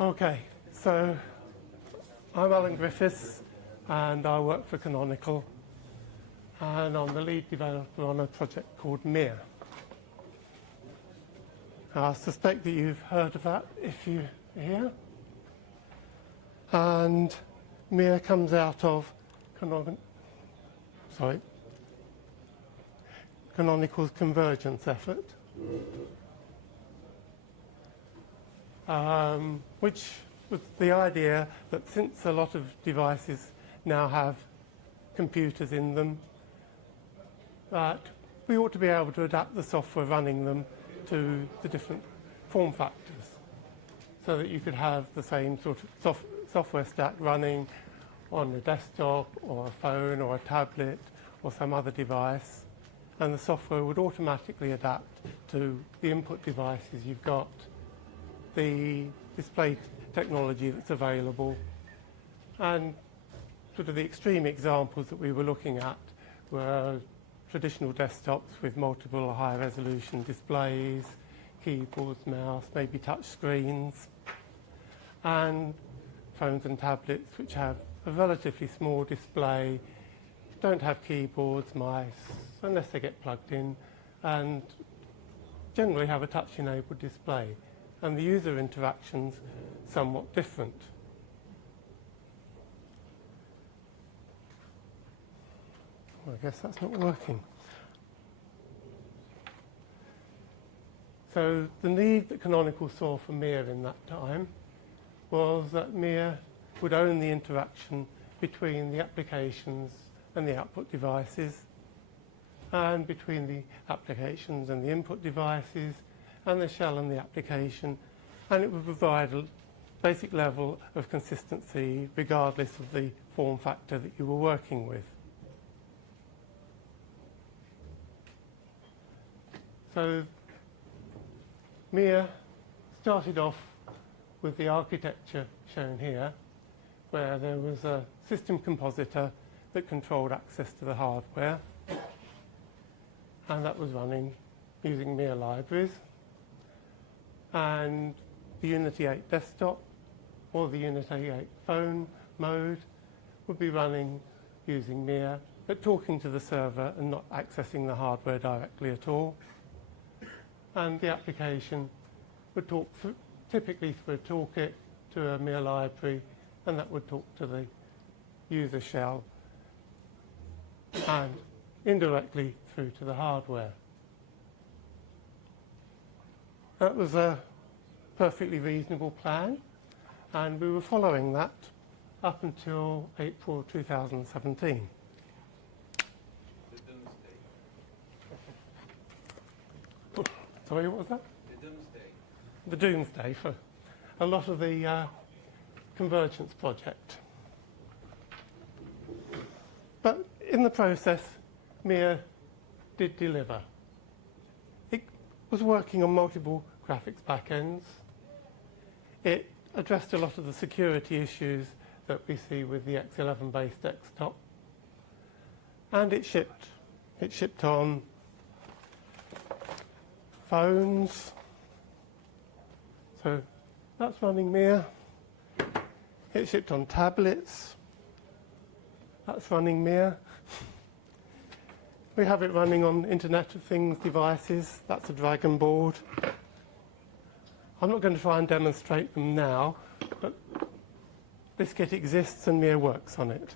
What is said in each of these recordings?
Okay, so I'm Alan Griffiths and I work for Canonical and I'm the lead developer on a project called Mir. I suspect that you've heard of that if you're here. And Mir comes out of Canonical's convergence effort, which was the idea that since a lot of devices now have computers in them, that we ought to be able to adapt the software running them to the different form factors so that you could have the same sort of software stack running on a desktop or a phone or a tablet or some other device, and the software would automatically adapt to the input devices you've got, the display technology that's available, and sort of the extreme examples that we were looking at were traditional desktops with multiple high resolution displays, keyboards, mouse, maybe touch screens, and phones and tablets which have a relatively small display, don't have keyboards, mice, unless they get plugged in, and generally have a touch-enabled display. And the user interaction's somewhat different. Well, I guess that's not working. So the need that Canonical saw for Mir in that time was that Mir would own the interaction between the applications and the output devices, and between the applications and the input devices, and the shell and the application, and it would provide a basic level of consistency regardless of the form factor that you were working with. So Mir started off with the architecture shown here, where there was a system compositor that controlled access to the hardware, and that was running using Mir libraries. And the Unity 8 desktop or the Unity 8 phone mode would be running using Mir, but talking to the server and not accessing the hardware directly at all. And the application would talk typically through a toolkit to a Mir library, and that would talk to the user shell and indirectly through to the hardware. That was a perfectly reasonable plan, and we were following that up until April 2017. Sorry, what was that? The doomsday. The doomsday for a lot of the convergence project. But in the process, Mir did deliver. It was working on multiple graphics backends. It addressed a lot of the security issues that we see with the X11-based desktop. And it shipped on phones. So that's running Mir. It shipped on tablets. That's running Mir. We have it running on Internet of Things devices. That's a Dragon board. I'm not going to try and demonstrate them now, but this kit exists and Mir works on it.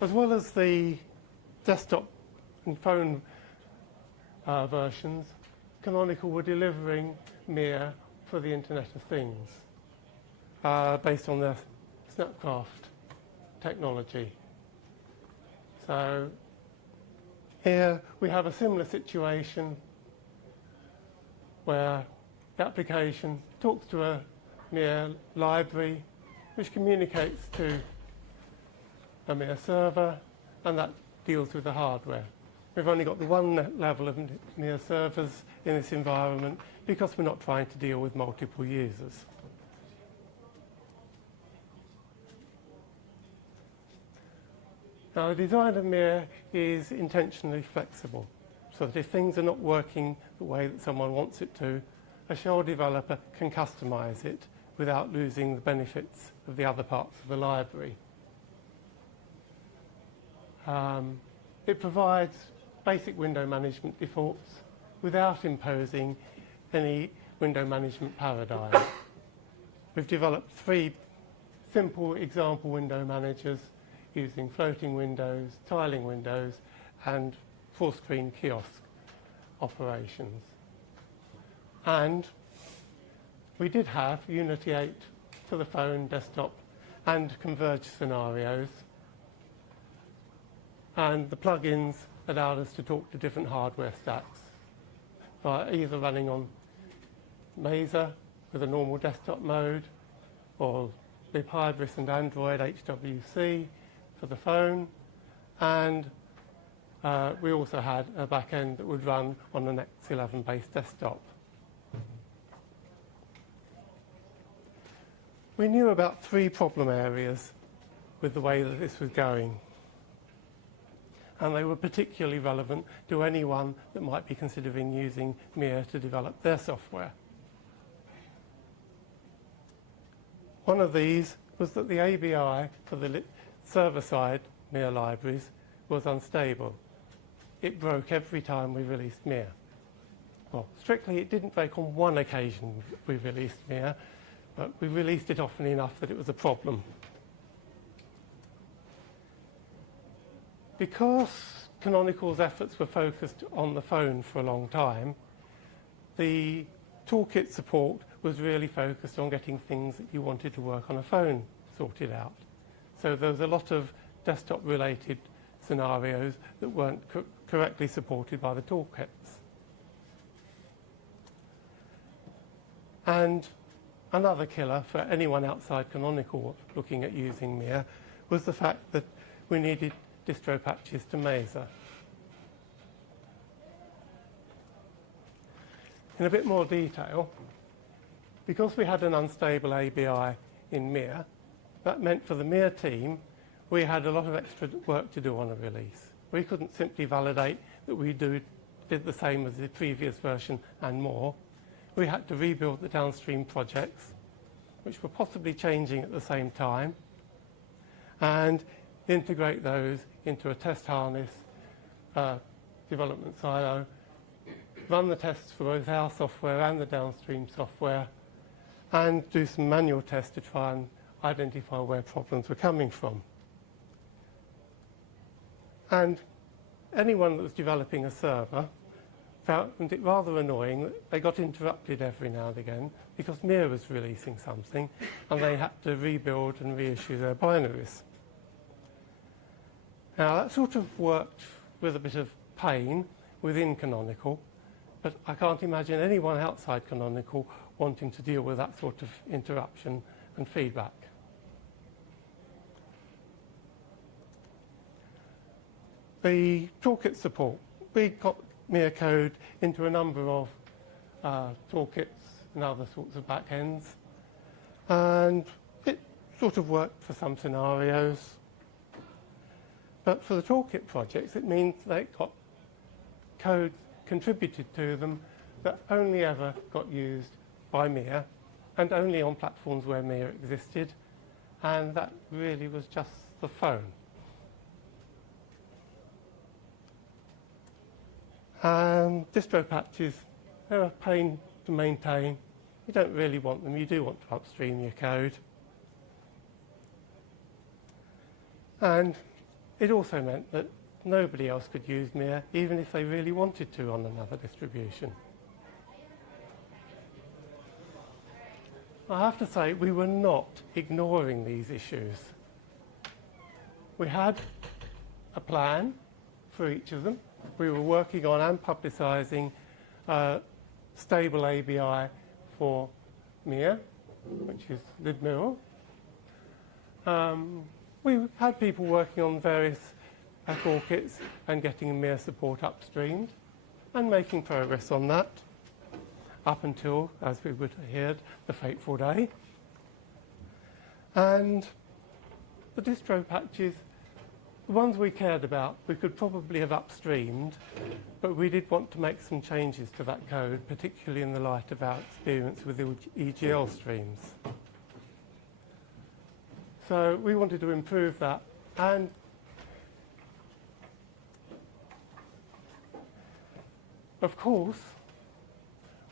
As well as the desktop and phone versions, Canonical were delivering Mir for the Internet of Things based on their Snapcraft technology. So here we have a similar situation where the application talks to a Mir library which communicates to a Mir server, and that deals with the hardware. We've only got the one level of Mir servers in this environment because we're not trying to deal with multiple users. Now, the design of Mir is intentionally flexible. so that if things are not working the way that someone wants it to, a shell developer can customize it without losing the benefits of the other parts of the library. It provides basic window management defaults without imposing any window management paradigm. We've developed 3 simple example window managers using floating windows, tiling windows, and full-screen kiosk operations. And we did have Unity 8 for the phone, desktop, and converged scenarios. And the plugins allowed us to talk to different hardware stacks, by either running on Mesa with a normal desktop mode, or libhybris and Android HWC for the phone, and we also had a backend that would run on an X11-based desktop. We knew about 3 problem areas with the way that this was going, and they were particularly relevant to anyone that might be considering using Mir to develop their software. One of these was that the ABI for the server-side Mir libraries was unstable. It broke every time we released Mir. Well, strictly, it didn't break on one occasion we released Mir, but we released it often enough that it was a problem. Because Canonical's efforts were focused on the phone for a long time, the toolkit support was really focused on getting things that you wanted to work on a phone sorted out. So there was a lot of desktop-related scenarios that weren't correctly supported by the toolkits. And another killer for anyone outside Canonical looking at using Mir was the fact that we needed distro patches to Mesa. In a bit more detail, because we had an unstable ABI in Mir, that meant for the Mir team, we had a lot of extra work to do on a release. We couldn't simply validate that we did the same as the previous version and more. We had to rebuild the downstream projects, which were possibly changing at the same time, and integrate those into a test harness development silo, run the tests for both our software and the downstream software, and do some manual tests to try and identify where problems were coming from. And anyone that was developing a server found it rather annoying that they got interrupted every now and again because Mir was releasing something and they had to rebuild and reissue their binaries. Now that sort of worked with a bit of pain within Canonical, but I can't imagine anyone outside Canonical wanting to deal with that sort of interruption and feedback. The toolkit support. We got Mir code into a number of toolkits and other sorts of backends, and it sort of worked for some scenarios. But for the toolkit projects, it means they got code contributed to them that only ever got used by Mir and only on platforms where Mir existed, and that really was just the phone. Distro patches, they're a pain to maintain. You don't really want them. You do want to upstream your code. And it also meant that nobody else could use Mir, even if they really wanted to on another distribution. I have to say, we were not ignoring these issues. We had a plan for each of them. We were working on and publicising stable ABI for Mir, which is libmirserver. We had people working on various toolkits and getting Mir support upstreamed and making progress on that up until, as we would have heard, the fateful day. And the distro patches the ones we cared about, we could probably have upstreamed, but we did want to make some changes to that code, particularly in the light of our experience with the EGL streams. So we wanted to improve that, and of course,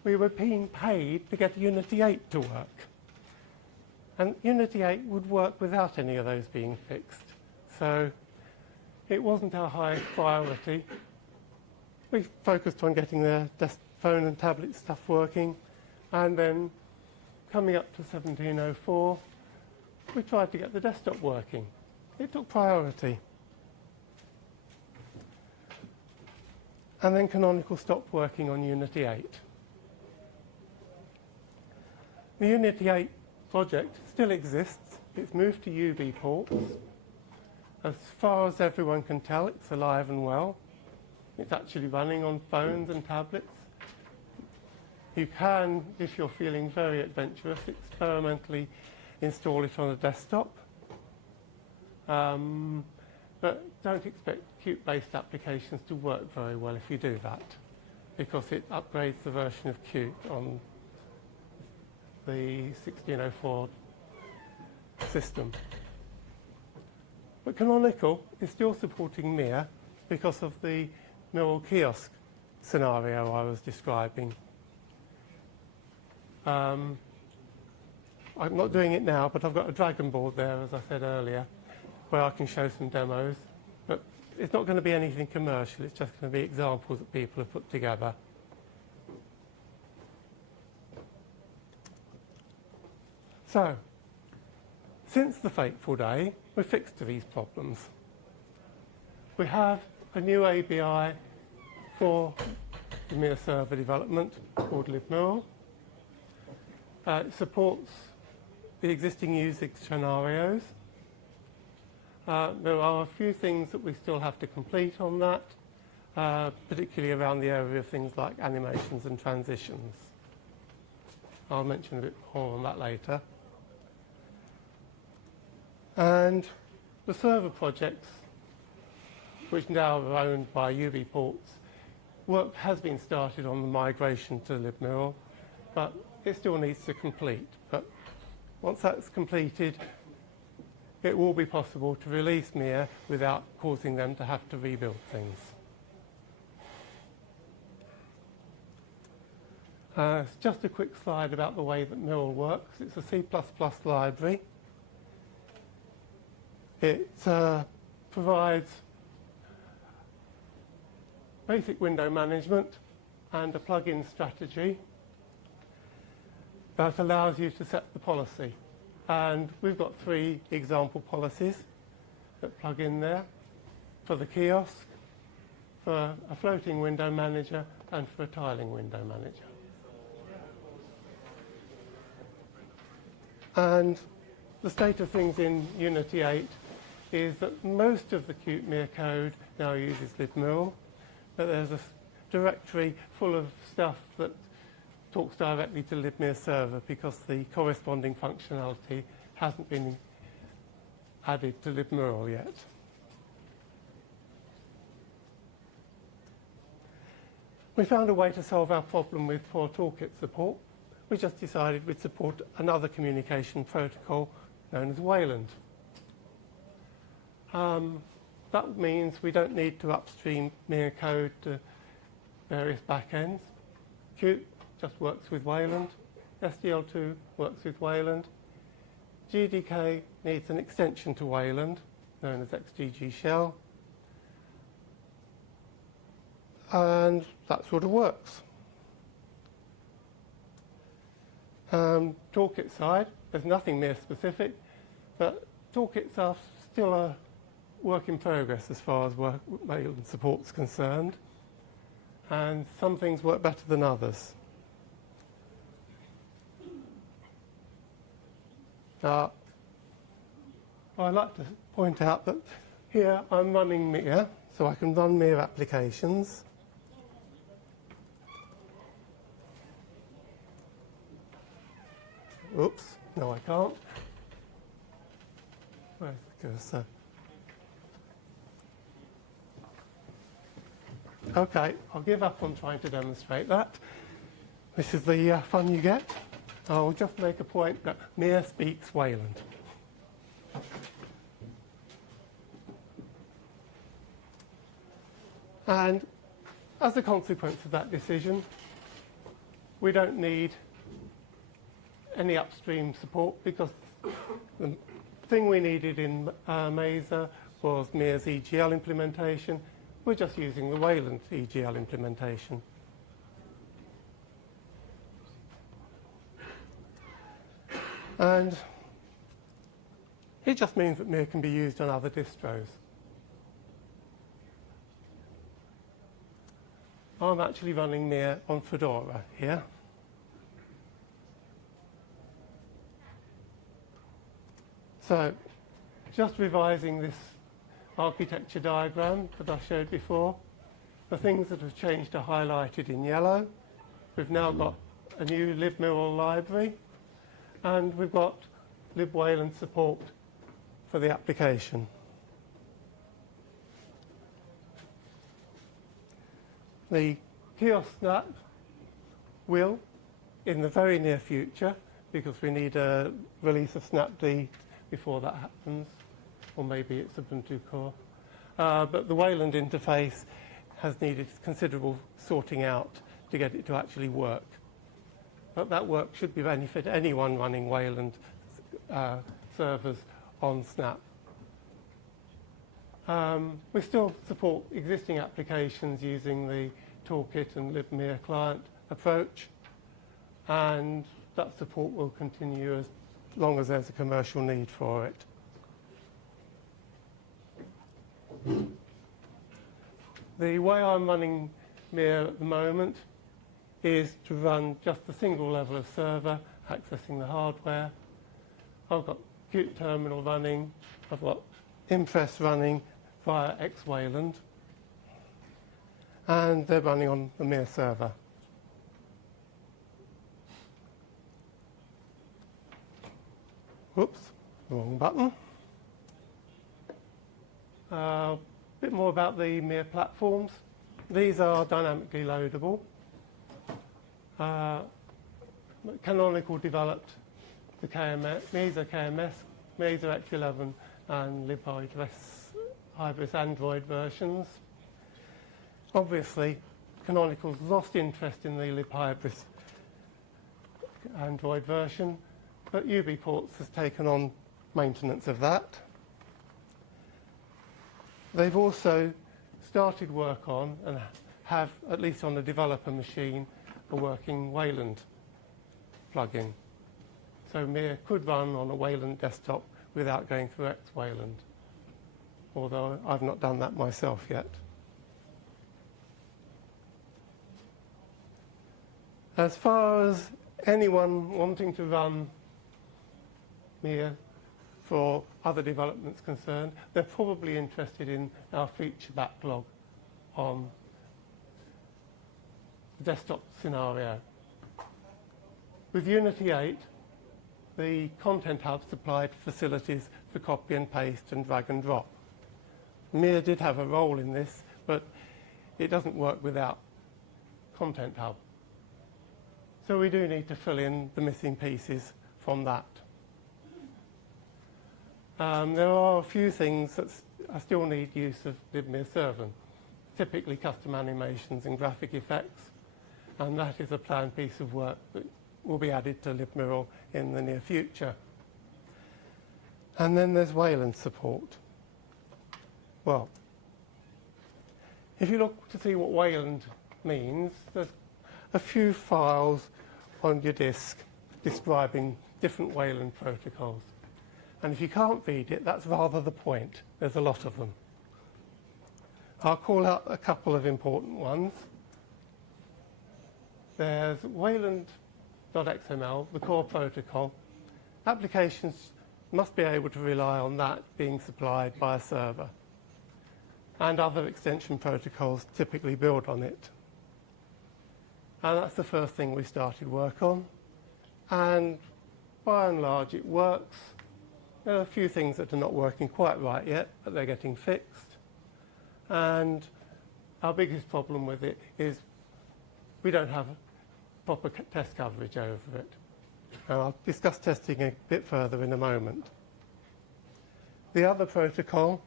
we were being paid to get Unity 8 to work. And Unity 8 would work without any of those being fixed. So it wasn't our highest priority. We focused on getting the phone and tablet stuff working. And then coming up to 1704, we tried to get the desktop working. It took priority. And then Canonical stopped working on Unity 8. The Unity 8 project still exists. It's moved to UB ports. As far as everyone can tell, it's alive and well. It's actually running on phones and tablets. You can, if you're feeling very adventurous, experimentally install it on a desktop. But don't expect Qt-based applications to work very well if you do that, because it upgrades the version of Qt on the 1604 system. But Canonical is still supporting Mir because of the Mir kiosk scenario I was describing. I'm not doing it now, but I've got a Dragon board there, as I said earlier, where I can show some demos. But it's not going to be anything commercial. It's just going to be examples that people have put together. So, since the fateful day, we're fixed to these problems. We have a new ABI for the Mir server development called libmirserver. It supports the existing usage scenarios. There are a few things that we still have to complete on that, particularly around the area of things like animations and transitions. I'll mention a bit more on that later. And the server projects, which now are owned by UB ports, work has been started on the migration to libmirserver, but it still needs to complete. But once that's completed, it will be possible to release Mir without causing them to have to rebuild things. It's just a quick slide about the way that Mir works. It's a C++ library. It provides basic window management and a plugin strategy that allows you to set the policy. And we've got 3 example policies that plug in there for the kiosk, for a floating window manager, and for a tiling window manager. And the state of things in Unity 8 is that most of the Qt Mir code now uses libmirserver, but there's a directory full of stuff that talks directly to libmirserver because the corresponding functionality hasn't been added to libmirserver yet. We found a way to solve our problem with poor toolkit support. We just decided we'd support another communication protocol known as Wayland. That means we don't need to upstream Mir code to various backends. Qt just works with Wayland. SDL2 works with Wayland. GDK needs an extension to Wayland, known as XGG shell. And that sort of works. Toolkit side, there's nothing Mir specific, but toolkits are still a work in progress as far as Wayland support's concerned. And some things work better than others. Now, I'd like to point out that here I'm running Mir, so I can run Mir applications. Oops, no I can't. Where's the cursor? Okay, I'll give up on trying to demonstrate that. This is the fun you get. I'll just make a point that Mir speaks Wayland. And as a consequence of that decision, we don't need any upstream support because the thing we needed in Mesa was Mir's EGL implementation. We're just using the Wayland EGL implementation. And it just means that Mir can be used on other distros. I'm actually running Mir on Fedora here. So, just revising this architecture diagram that I showed before. The things that have changed are highlighted in yellow. We've now got a new libmirserver library, and we've got libwayland support for the application. The kiosk snap will, in the very near future, because we need a release of snapd before that happens, or maybe it's Ubuntu core. But the Wayland interface has needed considerable sorting out to get it to actually work. But that work should benefit anyone running Wayland servers on Snap. We still support existing applications using the toolkit and libmir client approach, and that support will continue as long as there's a commercial need for it. The way I'm running Mir at the moment is to run just a single level of server, accessing the hardware. I've got Qt terminal running, I've got Impress running via Wayland, and they're running on the Mir server. Whoops, wrong button. A bit more about the Mir platforms. These are dynamically loadable. Canonical developed the Mesa KMS, Mesa X11 and libhybris Android versions. Obviously, Canonical's lost interest in the libhybris Android version, but UBports has taken on maintenance of that. They've also started work on, and have, at least on the developer machine, a working Wayland plugin. So Mir could run on a Wayland desktop without going through Wayland, although I've not done that myself yet. As far as anyone wanting to run Mir for other developments concerned, they're probably interested in our feature backlog on the desktop scenario. With Unity 8, the Content Hub supplied facilities for copy and paste and drag and drop. Mir did have a role in this, but it doesn't work without Content Hub. So we do need to fill in the missing pieces from that. There are a few things that I still need use of libmirserver, typically custom animations and graphic effects, and that is a planned piece of work that will be added to libmirserver in the near future. And then there's Wayland support. Well, if you look to see what Wayland means, there's a few files on your disk describing different Wayland protocols. And if you can't read it, that's rather the point. There's a lot of them. I'll call out a couple of important ones. There's Wayland.xml, the core protocol. Applications must be able to rely on that being supplied by a server. And other extension protocols typically build on it. And that's the first thing we started work on. And by and large, it works. There are a few things that are not working quite right yet, but they're getting fixed. And our biggest problem with it is we don't have proper test coverage over it. And I'll discuss testing a bit further in a moment. The other protocol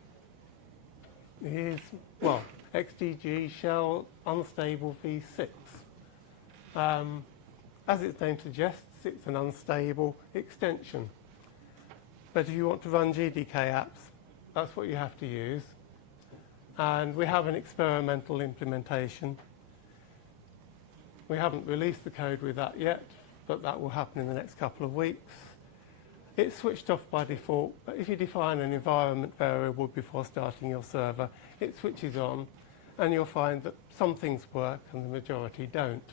is, well, XDG shell unstable v6. As its name suggests, it's an unstable extension. But if you want to run GDK apps, that's what you have to use. And we have an experimental implementation. We haven't released the code with that yet, but that will happen in the next couple of weeks. It's switched off by default, but if you define an environment variable before starting your server, it switches on, and you'll find that some things work and the majority don't.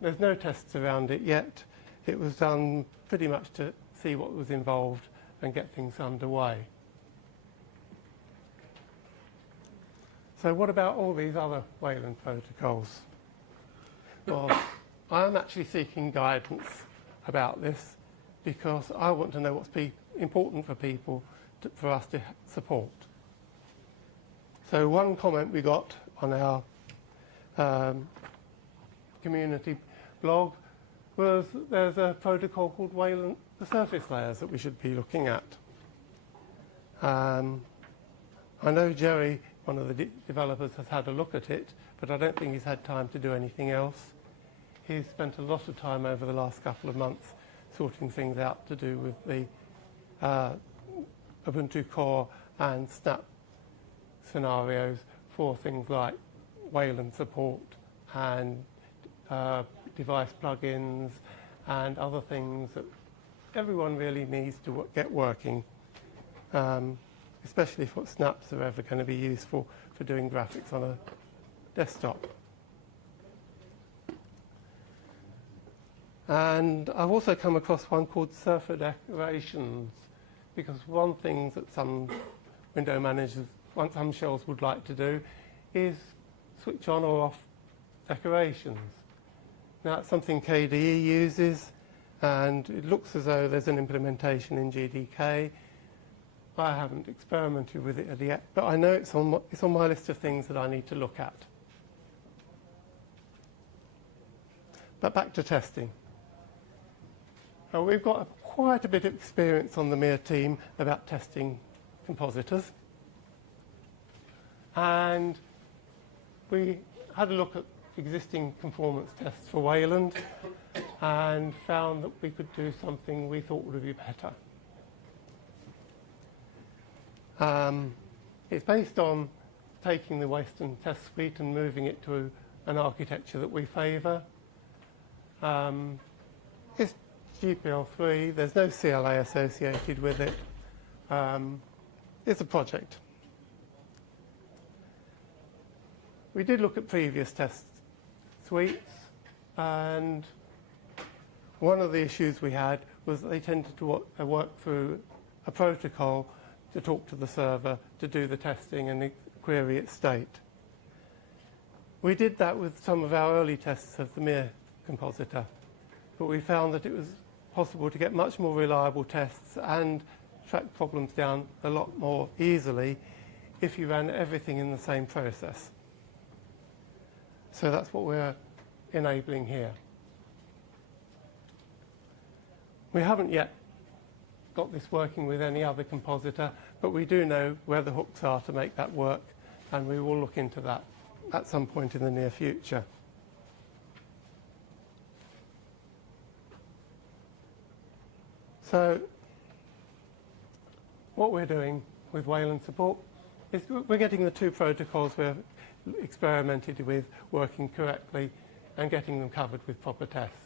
There's no tests around it yet. It was done pretty much to see what was involved and get things underway. So what about all these other Wayland protocols? Well, I'm actually seeking guidance about this because I want to know what's important for people for us to support. So one comment we got on our community blog was there's a protocol called Wayland, the surface layers, that we should be looking at. I know Jerry, one of the developers, has had a look at it, but I don't think he's had time to do anything else. He's spent a lot of time over the last couple of months sorting things out to do with the Ubuntu Core and Snap scenarios for things like Wayland support and device plugins and other things that everyone really needs to get working, especially if snaps are ever going to be useful for doing graphics on a desktop. And I've also come across one called Surfer Decorations, because one thing that some window managers, some shells would like to do is switch on or off decorations. Now, it's something KDE uses, and it looks as though there's an implementation in GDK. I haven't experimented with it yet, but I know it's on my list of things that I need to look at. But back to testing. Now, we've got quite a bit of experience on the Mir team about testing compositors. And we had a look at existing conformance tests for Wayland and found that we could do something we thought would be better. It's based on taking the Western test suite and moving it to an architecture that we favour. It's GPL3, there's no CLA associated with it. It's a project. We did look at previous test suites, and one of the issues we had was that they tended to work through a protocol to talk to the server, to do the testing and query its state. We did that with some of our early tests of the Mir compositor, but we found that it was possible to get much more reliable tests and track problems down a lot more easily if you ran everything in the same process. So that's what we're enabling here. We haven't yet got this working with any other compositor, but we do know where the hooks are to make that work, and we will look into that at some point in the near future. So what we're doing with Wayland support is we're getting the two protocols we've experimented with working correctly and getting them covered with proper tests.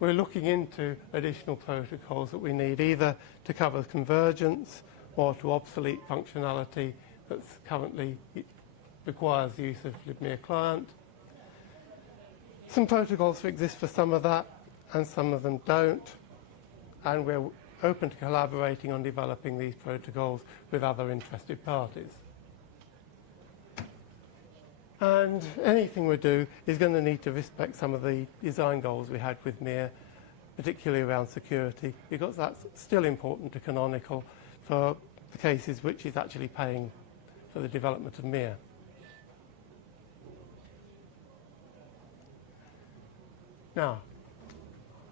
We're looking into additional protocols that we need either to cover convergence or to obsolete functionality that currently requires the use of libmir client. Some protocols exist for some of that and some of them don't, and we're open to collaborating on developing these protocols with other interested parties. And anything we do is going to need to respect some of the design goals we had with Mir, particularly around security, because that's still important to Canonical for the cases which is actually paying for the development of Mir. Now,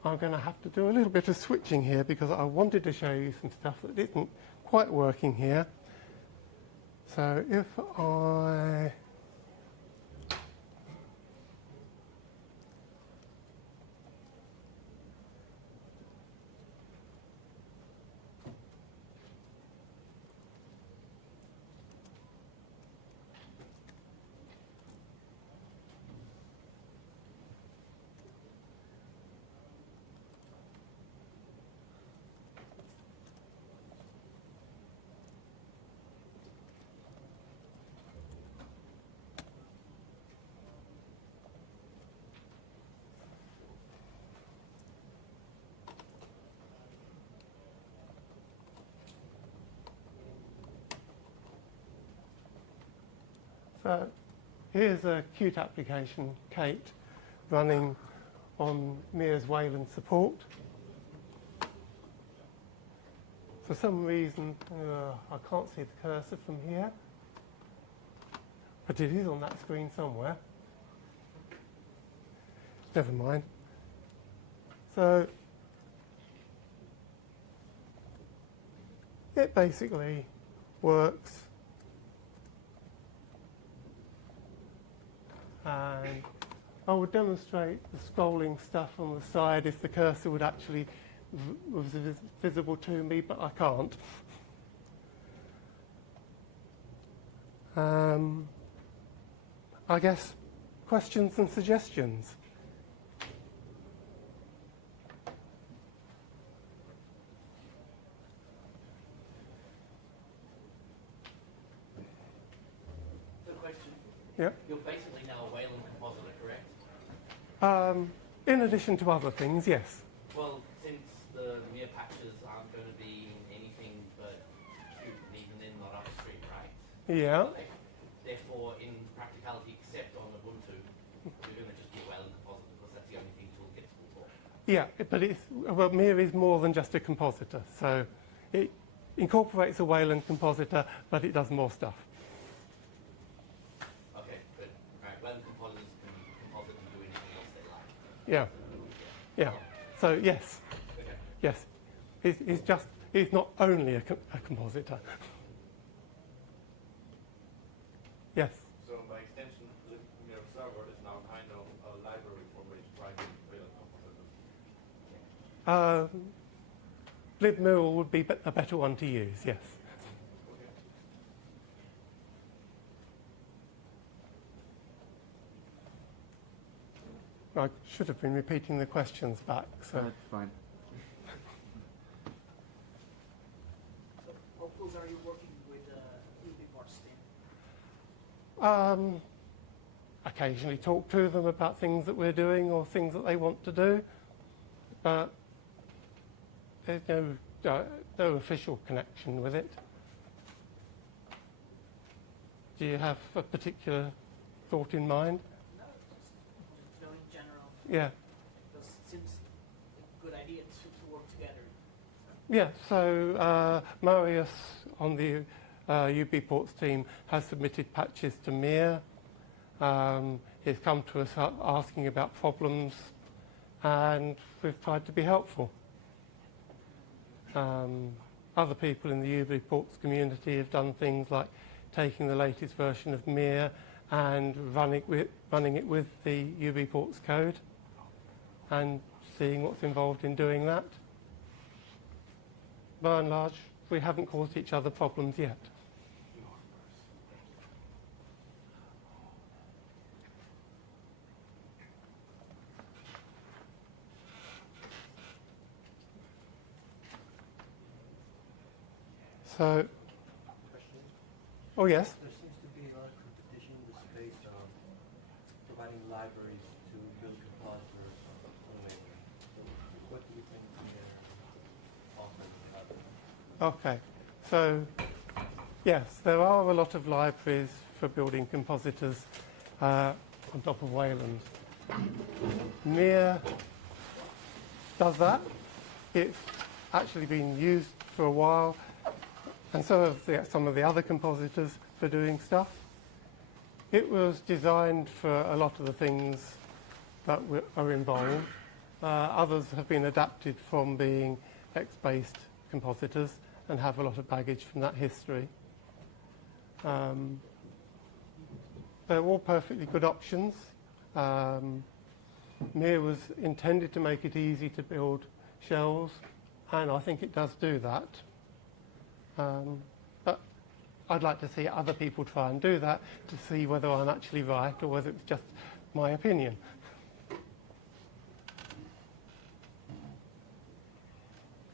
I'm going to have to do a little bit of switching here because I wanted to show you some stuff that isn't quite working here. So if I So here's a Qt application, Kate, running on Mir's Wayland support. For some reason, I can't see the cursor from here, but it is on that screen somewhere. Never mind. So it basically works. And I would demonstrate the scrolling stuff on the side if the cursor would actually was visible to me, but I can't. I guess questions and suggestions. Good question. Yeah. You're basically now a Wayland compositor, correct? In addition to other things, yes. Well, since the Mir patches aren't going to be anything but Qt even in, not upstream, right? Yeah. Like, therefore, in practicality, except on Ubuntu, you're going to just be a Wayland compositor because that's the only thing toolkit's for. Yeah, but Mir is more than just a compositor. So it incorporates a Wayland compositor, but it does more stuff. Okay, good. Right, Wayland compositors can composite and do anything else they like. Yeah. Yeah. So yes. Okay. Yes. He's not only a compositor. Yes. So by extension, libmirserver is now kind of a library for which writing Wayland compositors. libmir would be a better one to use, yes. I should have been repeating the questions back. So. That's fine. So what tools are you working with FOSDEM? Occasionally talk to them about things that we're doing or things that they want to do, but there's no official connection with it. Do you have a particular thought in mind? No, just in general. Yeah. Because it seems a good idea to work together. Yeah, so Marius on the UBports team has submitted patches to Mir. He's come to us asking about problems, and we've tried to be helpful. Other people in the UBports community have done things like taking the latest version of Mir and running it with the UBports code and seeing what's involved in doing that. By and large, we haven't caused each other problems yet. So, oh yes? There seems to be a lot of competition in the space of providing libraries to build compositors on Wayland. So what do you think they're offering? Okay. So, yes, there are a lot of libraries for building compositors on top of Wayland. Mir does that. It's actually been used for a while. And some of the other compositors for doing stuff. It was designed for a lot of the things that are involved. Others have been adapted from being X-based compositors and have a lot of baggage from that history. They're all perfectly good options. Mir was intended to make it easy to build shells, and I think it does do that. But I'd like to see other people try and do that to see whether I'm actually right or whether it's just my opinion.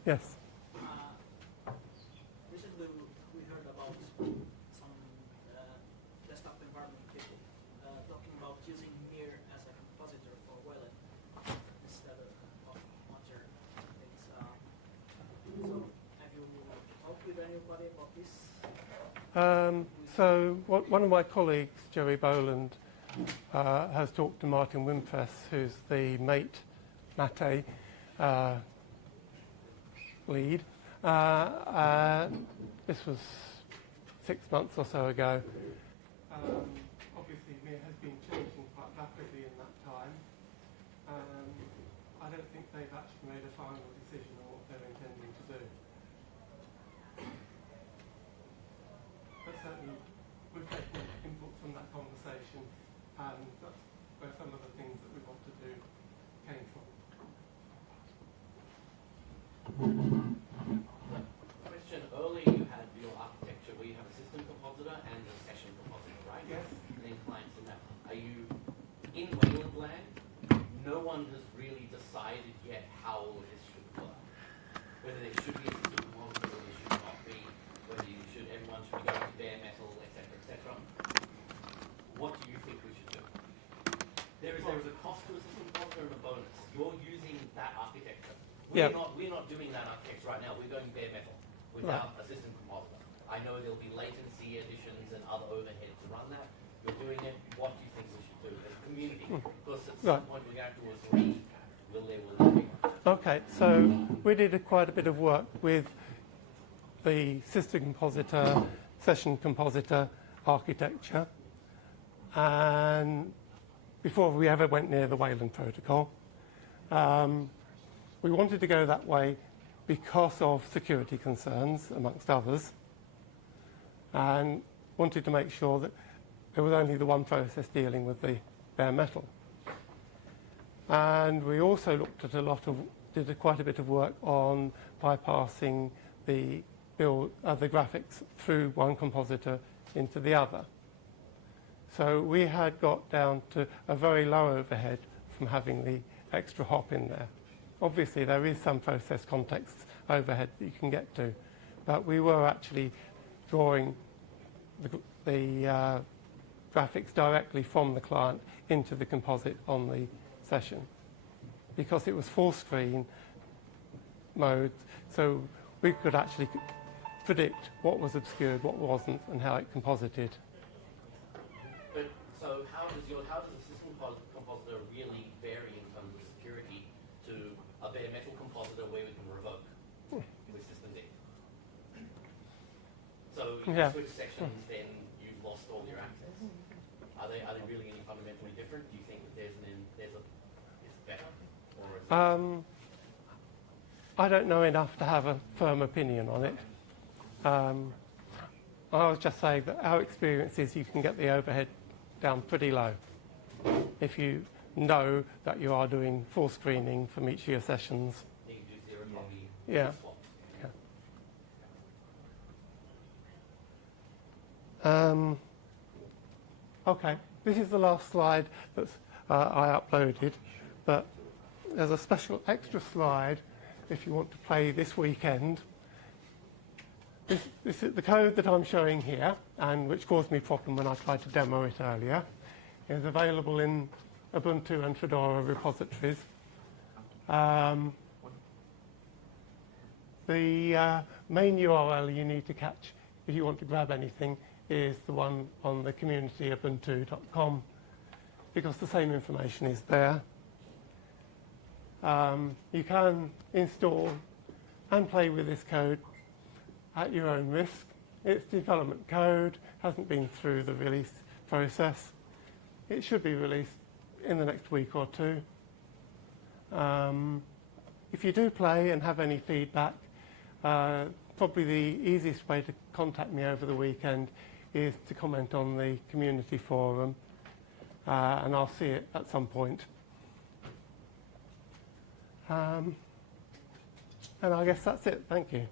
Yes? Recently, we heard about some desktop environment people talking about using Mir as a compositor for Wayland instead of other things. So, have you talked with anybody about this? So one of my colleagues, Jerry Boland, has talked to Martin Wimpress, who's the mate lead. This was 6 months or so ago. Obviously, Mir has been changing quite rapidly in that time. I don't think they've actually made a final decision on what they're intending to do. But certainly, we've taken input from that conversation, and that's where some of the things that we want to do came from. Question, earlier you had your architecture where you have a system compositor and a session compositor, right? Yes. And then clients in that. Are you in Wayland land? No one has really decided yet how all of this should work. Whether there should be a system compositor or there should not be, whether everyone should be going to bare metal, etc., etc. What do you think we should do? There is a cost to a system compositor and a bonus. You're using that architecture. We're not doing that architecture right now. We're going bare metal without a system compositor. I know there'll be latency additions and other overhead to run that. You're doing it. What do you think we should do as a community? Because at some point we're going to agree, will there be? Okay, so we did quite a bit of work with the system compositor, session compositor architecture, and before we ever went near the Wayland protocol. We wanted to go that way because of security concerns, amongst others, and wanted to make sure that there was only the one process dealing with the bare metal. And we also looked at did quite a bit of work on bypassing the graphics through one compositor into the other. So we had got down to a very low overhead from having the extra hop in there. Obviously, there is some process context overhead that you can get to, but we were actually drawing the graphics directly from the client into the composite on the session, because it was full screen mode, so we could actually predict what was obscured, what wasn't, and how it composited. But so how does a system compositor really vary in terms of security to a bare metal compositor where we can revoke with system D? So if you switch sections, then you've lost all your access. Are they really any fundamentally different? Do you think that it's better, or is it? I don't know enough to have a firm opinion on it. I was just saying that our experience is you can get the overhead down pretty low if you know that you are doing full screening from each of your sessions. You can do zero copy swap. Okay, this is the last slide that I uploaded, but there's a special extra slide if you want to play this weekend. This is the code that I'm showing here, and which caused me a problem when I tried to demo it earlier. It's available in Ubuntu and Fedora repositories. The main URL you need to catch if you want to grab anything is the one on the community ubuntu.com, because the same information is there. You can install and play with this code at your own risk. It's development code, hasn't been through the release process. It should be released in the next week or two. If you do play and have any feedback, probably the easiest way to contact me over the weekend is to comment on the community forum, and I'll see it at some point. And I guess that's it. Thank you.